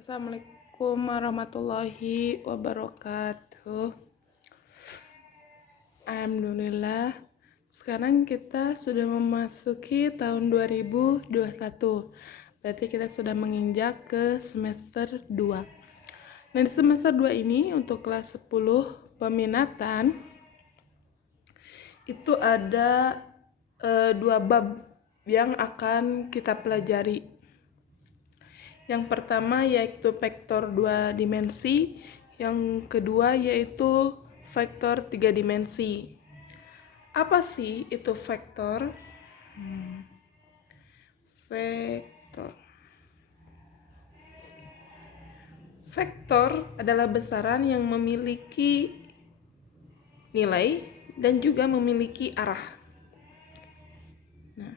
Assalamualaikum warahmatullahi wabarakatuh. Alhamdulillah, sekarang kita sudah memasuki tahun 2021. Berarti kita sudah menginjak ke semester 2. Nah, di semester 2 ini untuk kelas 10 peminatan itu ada 2 bab yang akan kita pelajari. Yang pertama yaitu vektor 2 dimensi, yang kedua yaitu vektor 3 dimensi. Apa sih itu vektor? Vektor. Vektor adalah besaran yang memiliki nilai dan juga memiliki arah. Nah,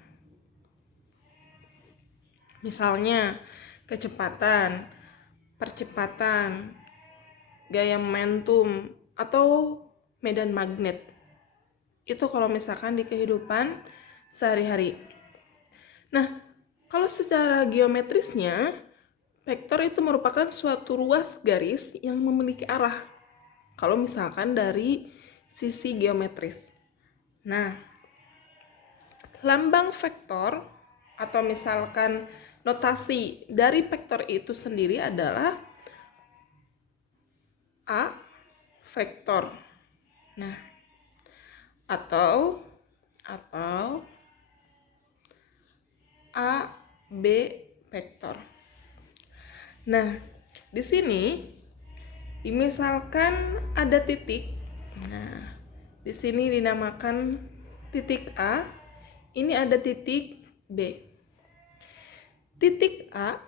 misalnya kecepatan, percepatan, gaya momentum, atau medan magnet. Itu kalau misalkan di kehidupan sehari-hari. Nah, kalau secara geometrisnya, vektor itu merupakan suatu ruas garis yang memiliki arah. Kalau misalkan dari sisi geometris. Nah, lambang vektor atau misalkan notasi dari vektor itu sendiri adalah A vektor. Nah, atau A B vektor. Nah, di sini misalkan ada titik. Nah, di sini dinamakan titik A. Ini ada titik B. Titik A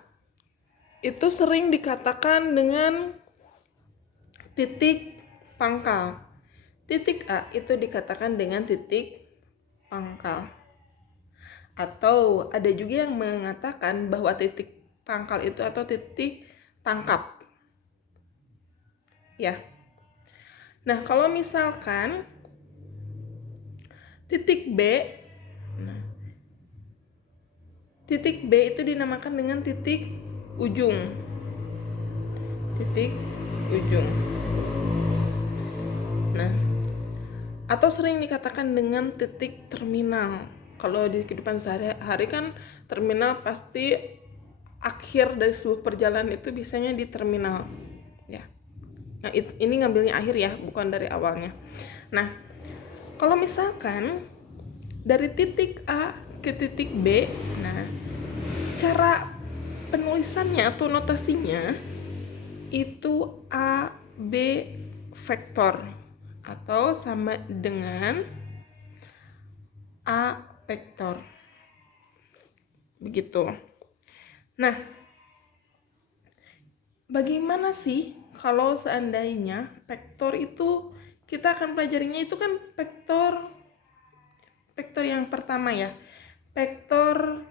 itu sering dikatakan dengan titik pangkal. Titik A itu dikatakan dengan titik pangkal. Atau ada juga yang mengatakan bahwa titik pangkal itu atau titik tangkap. Ya. Nah, kalau misalkan titik B, titik B itu dinamakan dengan titik ujung. Titik ujung. Nah, atau sering dikatakan dengan titik terminal. Kalau di kehidupan sehari-hari kan terminal pasti akhir dari sebuah perjalanan itu biasanya di terminal. Ya. Nah, ini ngambilnya akhir ya, bukan dari awalnya. Nah, kalau misalkan dari titik A ke titik B, nah cara penulisannya atau notasinya itu A B vektor atau sama dengan A vektor. Begitu. Nah, bagaimana sih kalau seandainya vektor itu kita akan pelajarinya itu kan vektor yang pertama ya. Vektor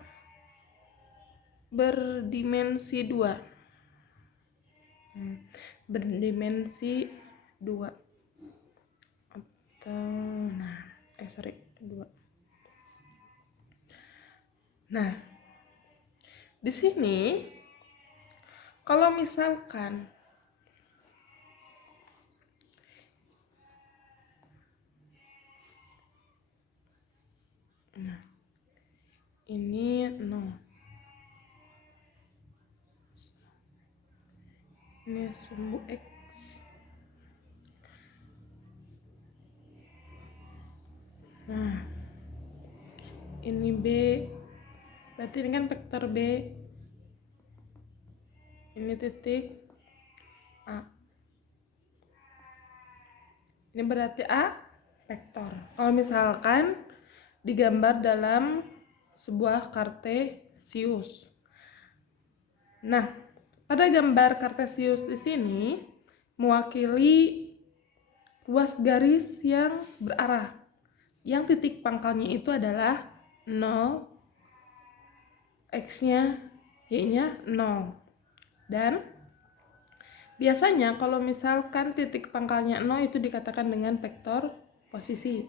berdimensi 2. Berdimensi 2. Atau 2. Nah, di sini kalau misalkan ini 0. Ini sumbu X. Nah, ini B. Berarti ini kan vektor B. Ini titik A. Ini berarti A vektor. Kalau misalkan digambar dalam sebuah kartesius. Nah, pada gambar kartesius di sini mewakili ruas garis yang berarah. Yang titik pangkalnya itu adalah 0, X-nya, Y-nya 0. Dan biasanya kalau misalkan titik pangkalnya 0 itu dikatakan dengan vektor posisi.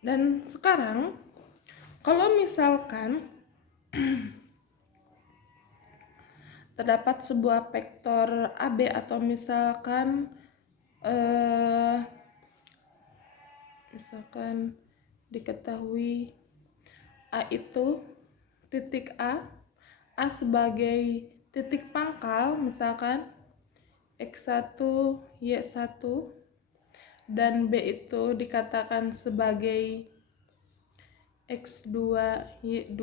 Dan sekarang kalau misalkan terdapat sebuah vektor AB atau misalkan diketahui A itu titik A sebagai titik pangkal, misalkan X1, Y1, dan B itu dikatakan sebagai X2, Y2.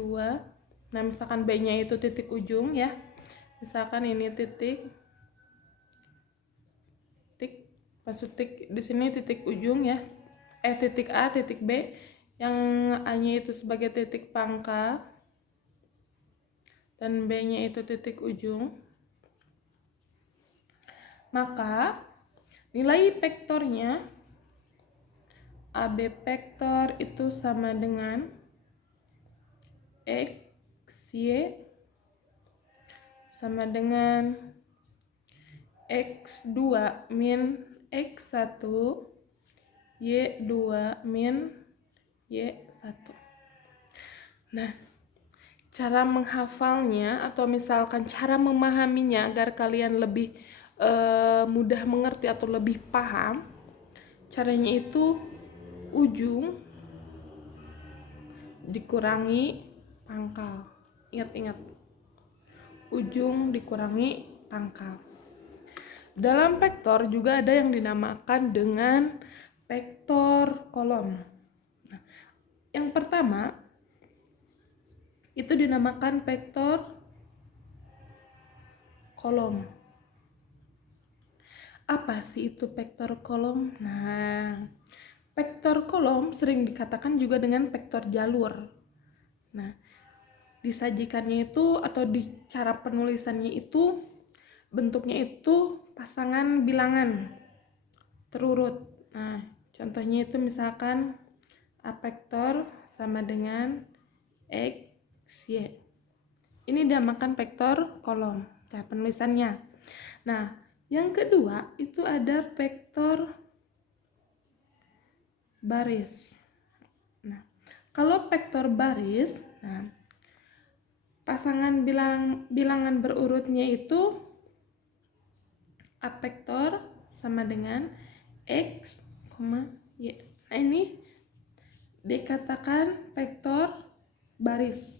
Nah, misalkan B-nya itu titik ujung ya. Misalkan ini titik maksud di sini titik ujung ya. Titik A, titik B, yang A-nya itu sebagai titik pangkal dan B-nya itu titik ujung. Maka nilai vektornya AB vektor itu sama dengan XY sama dengan X2 min X1, Y2 min Y1. Nah, cara menghafalnya atau misalkan cara memahaminya agar kalian lebih mudah mengerti atau lebih paham, caranya itu ujung dikurangi pangkal. Ingat-ingat, ujung dikurangi pangkal. Dalam vektor juga ada yang dinamakan dengan vektor kolom. Nah, yang pertama itu dinamakan vektor kolom. Apa sih itu vektor kolom? Nah, vektor kolom sering dikatakan juga dengan vektor jalur. Nah, disajikannya itu atau di cara penulisannya itu bentuknya itu pasangan bilangan terurut. Nah, contohnya itu misalkan A vektor sama dengan X, Y. Ini dinamakan vektor kolom, cara penulisannya. Nah, yang kedua itu ada vektor baris. Nah, kalau vektor baris, nah, pasangan bilangan berurutnya itu A vektor sama dengan X, Y. Nah, ini dikatakan vektor baris.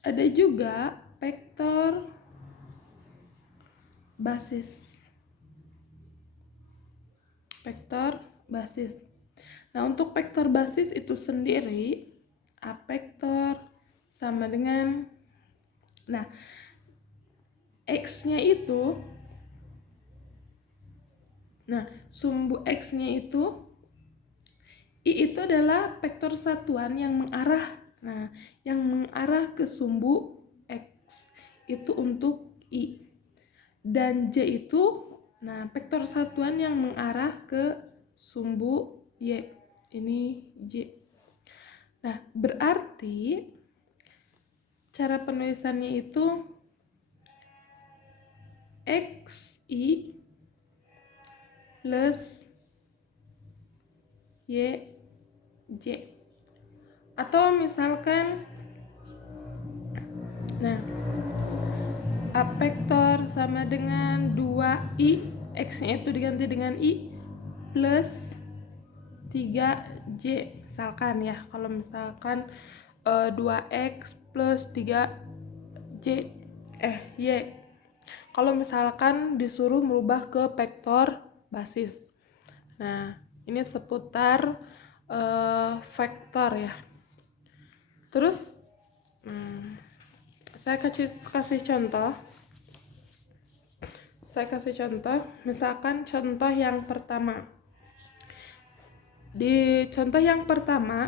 Ada juga vektor basis. Vektor basis. Nah, untuk vektor basis itu sendiri A vektor sama dengan, nah, X-nya itu, nah, sumbu X-nya itu, I itu adalah vektor satuan yang mengarah, nah, yang mengarah ke sumbu X itu untuk I. Dan J itu, nah, vektor satuan yang mengarah ke sumbu Y. Ini J. Nah, berarti cara penulisannya itu XI plus YJ. Atau misalkan, nah, A vektor sama dengan 2I, X-nya itu diganti dengan I plus 3J. Misalkan ya, kalau misalkan 2X plus 3Y. Kalau misalkan disuruh merubah ke vektor basis. Nah, ini seputar vektor ya. Terus saya kasih contoh. Misalkan contoh yang pertama. Di contoh yang pertama,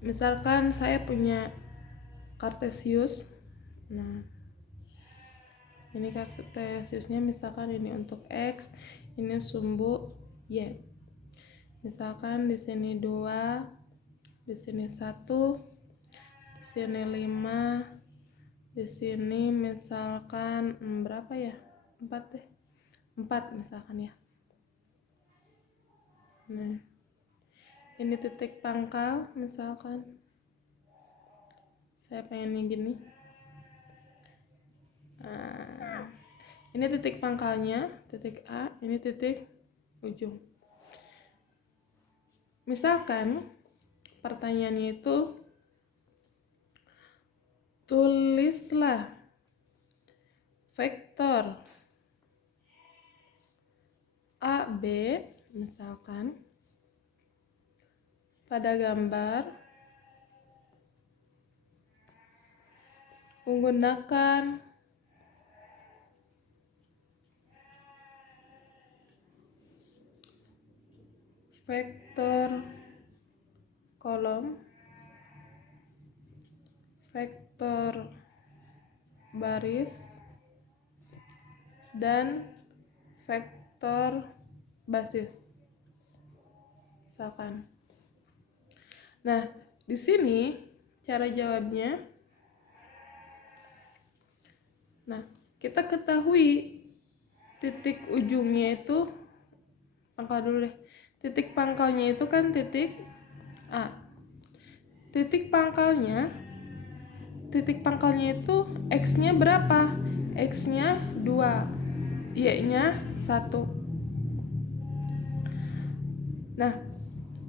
misalkan saya punya Kartesius. Nah, ini Kartesiusnya misalkan ini untuk X, ini sumbu Y. Misalkan di sini 2, di sini 1, di sini 5, di sini misalkan berapa ya? 4 deh. 4 misalkan ya. Nah, ini titik pangkal misalkan. Saya pengen gini. Ini titik pangkalnya, titik A, ini titik ujung. Misalkan pertanyaannya itu, tulislah vektor AB misalkan pada gambar menggunakan vektor kolom, vektor baris, dan vektor basis. Misalkan. Nah, di sini cara jawabnya. Nah, kita ketahui titik ujungnya itu, pangkal dulu deh. Titik pangkalnya itu kan titik A. Titik pangkalnya itu X-nya berapa? X-nya 2, Y-nya 1. Nah,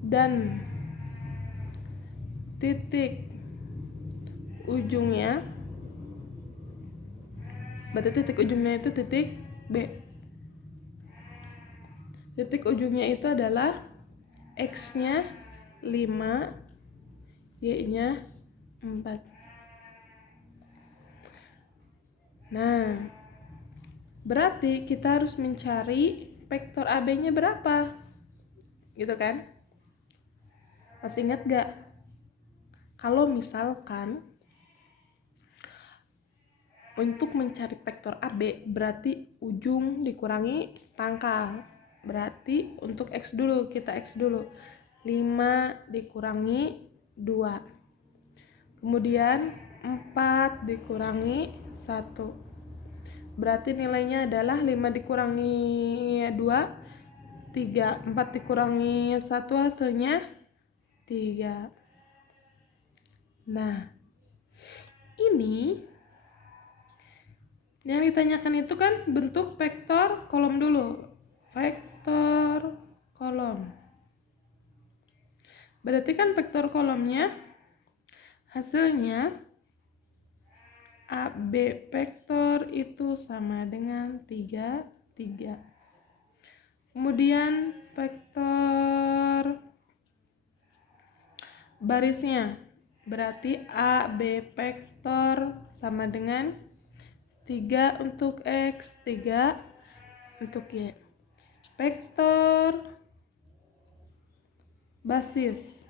dan titik ujungnya, berarti titik ujungnya itu titik B. Titik ujungnya itu adalah X-nya 5, Y-nya 4. Nah, berarti kita harus mencari vektor AB-nya berapa, gitu kan? Masih ingat gak? Kalau misalkan untuk mencari vektor AB berarti ujung dikurangi pangkal. Berarti untuk X dulu, kita X dulu. 5 dikurangi 2. Kemudian 4 dikurangi 1. Berarti nilainya adalah 5 dikurangi 2, 3. 4 dikurangi 1 hasilnya 3. Nah, ini yang ditanyakan itu kan bentuk vektor kolom dulu. Vektor kolom. Berarti kan vektor kolomnya hasilnya AB vektor itu sama dengan 3, 3. Kemudian vektor barisnya berarti AB vektor sama dengan 3 untuk X, 3 untuk Y. Vektor basis.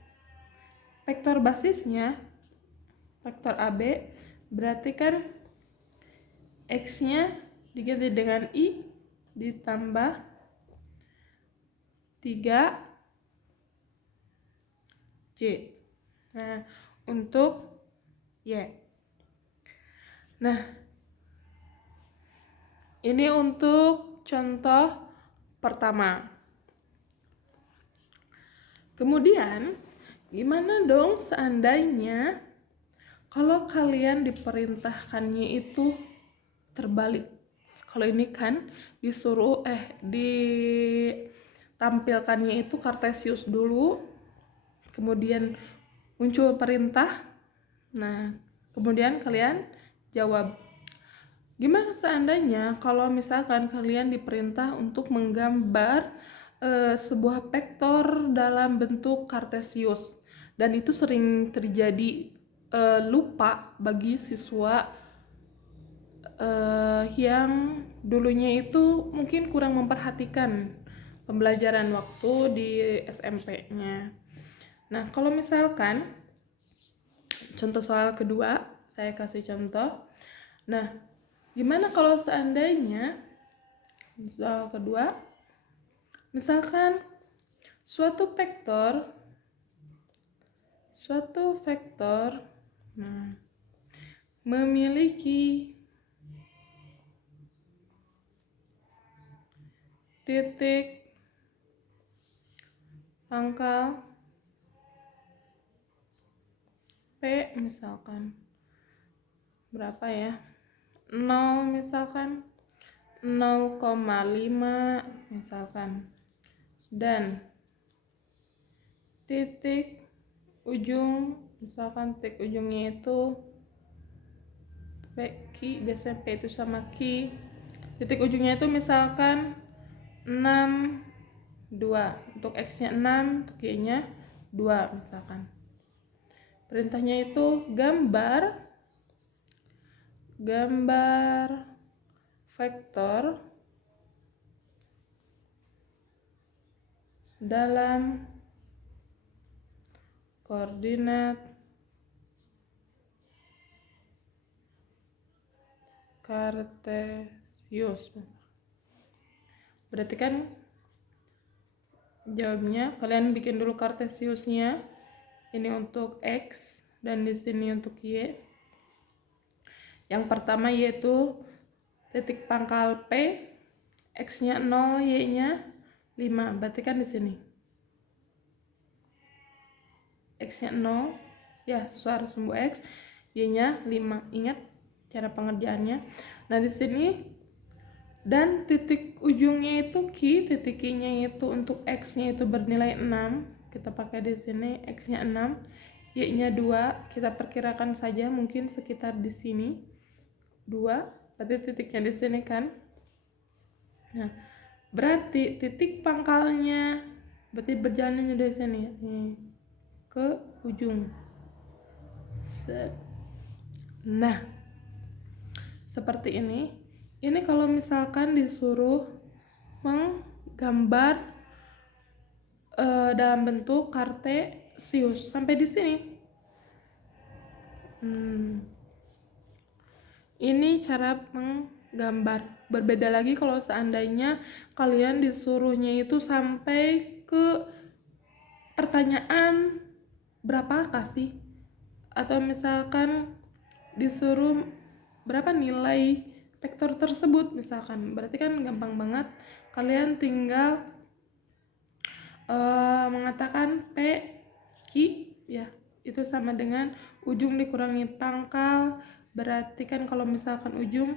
Vektor basisnya, vektor AB, berarti kan X-nya diganti dengan I ditambah 3 C. Nah, untuk Y. Nah, ini untuk contoh pertama. Kemudian, gimana dong seandainya kalau kalian diperintahkannya itu terbalik? Kalau ini kan disuruh ditampilkannya itu Kartesius dulu, kemudian muncul perintah. Nah, kemudian kalian jawab. Gimana seandainya kalau misalkan kalian diperintah untuk menggambar sebuah vektor dalam bentuk Kartesius, dan itu sering terjadi lupa bagi siswa yang dulunya itu mungkin kurang memperhatikan pembelajaran waktu di SMP-nya. Nah, kalau misalkan contoh soal kedua, saya kasih contoh. Nah, gimana kalau seandainya soal kedua, misalkan suatu vektor memiliki titik pangkal P misalkan berapa ya, 0 misalkan, 0,5 misalkan, dan titik ujung misalkan titik ujungnya itu P, Q, biasanya P itu sama Q, titik ujungnya itu misalkan 6, 2, untuk X nya 6, untuk Y nya 2 misalkan. Perintahnya itu gambar vektor dalam koordinat kartesius. Berarti kan jawabnya kalian bikin dulu kartesiusnya, ini untuk X dan di sini untuk Y. Yang pertama yaitu titik pangkal P, X-nya 0, Y-nya 5. Berarti kan di sini X-nya 0, ya suara sumbu X, Y-nya 5. Ingat cara pengerjaannya. Nah, di sini dan titik ujungnya itu Q, titik Q-nya itu untuk X-nya itu bernilai 6. Kita pakai di sini X-nya 6, Y-nya 2. Kita perkirakan saja mungkin sekitar di sini 2. Berarti titiknya di sini kan. Nah, berarti titik pangkalnya berarti berjalannya dari sini ke ujung. Nah, seperti ini. Ini kalau misalkan disuruh menggambar dalam bentuk kartesius sampai di sini. Ini cara menggambar. Berbeda lagi kalau seandainya kalian disuruhnya itu sampai ke pertanyaan berapa kasih, atau misalkan disuruh berapa nilai vektor tersebut misalkan, berarti kan gampang banget. Kalian tinggal mengatakan P, Q, ya itu sama dengan ujung dikurangi pangkal. Berarti kan kalau misalkan ujung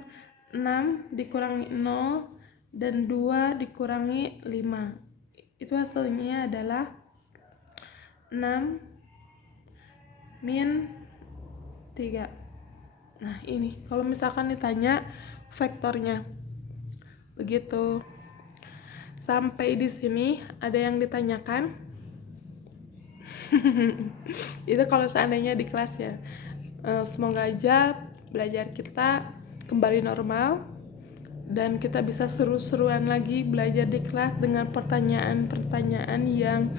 6 dikurangi 0 dan 2 dikurangi 5, itu hasilnya adalah 6 min 3. Nah, ini kalau misalkan ditanya vektornya. Begitu. Sampai di sini ada yang ditanyakan? Itu kalau seandainya di kelas ya. Semoga aja belajar kita kembali normal dan kita bisa seru-seruan lagi belajar di kelas dengan pertanyaan-pertanyaan yang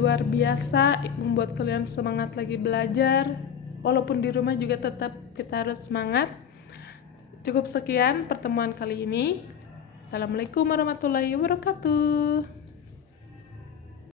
luar biasa, membuat kalian semangat lagi belajar. Walaupun di rumah juga tetap kita harus semangat. Cukup sekian pertemuan kali ini. Assalamualaikum warahmatullahi wabarakatuh.